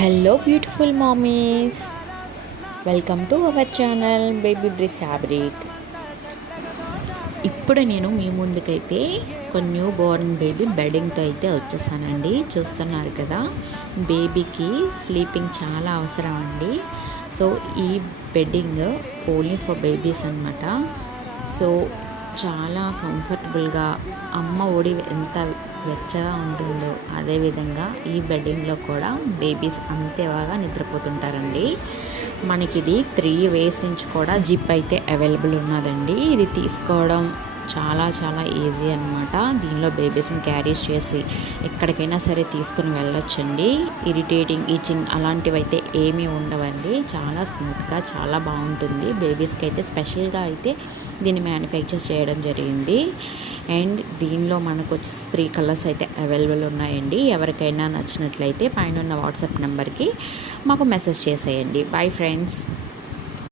Hello beautiful mommies, welcome to our channel baby breath fabric. ఇప్పుడు నేను మీ ముందుకైతే ఒక న్యూ బోర్న్ బేబీ బెడ్డింగ్తో అయితే వచ్చేసానండి. చూస్తున్నారు కదా, బేబీకి స్లీపింగ్ చాలా అవసరం అండి. సో ఈ బెడ్డింగ్ ఓన్లీ ఫర్ బేబీస్ అన్నమాట. సో చాలా కంఫర్టబుల్గా అమ్మ ఒడి ఎంత వెచ్చగా ఉంటుందో అదేవిధంగా ఈ బెడ్డింగ్లో కూడా బేబీస్ అంతే బాగా నిద్రపోతుంటారండి. మనకి ఇది 3 ways నుంచి కూడా జిప్ అయితే అవైలబుల్ ఉన్నదండి. ఇది తీసుకోవడం చాలా చాలా ఈజీ అనమాట. దీనిలో బేబీస్ని క్యారీస్ చేసి ఎక్కడికైనా సరే తీసుకుని వెళ్ళొచ్చండి. ఇరిటేటింగ్, ఈచింగ్ అలాంటివి అయితే ఏమీ ఉండవండి. చాలా స్మూత్గా చాలా బాగుంటుంది. బేబీస్కి అయితే స్పెషల్గా అయితే దీన్ని మ్యానుఫ్యాక్చర్ చేయడం జరిగింది. అండ్ దీనిలో మనకు వచ్చి 3 కలర్స్ అయితే అవైలబుల్ ఉన్నాయండి. ఎవరికైనా నచ్చినట్లయితే పైన ఉన్న వాట్సాప్ నెంబర్కి మాకు మెసేజ్ చేసేయండి. Bye friends.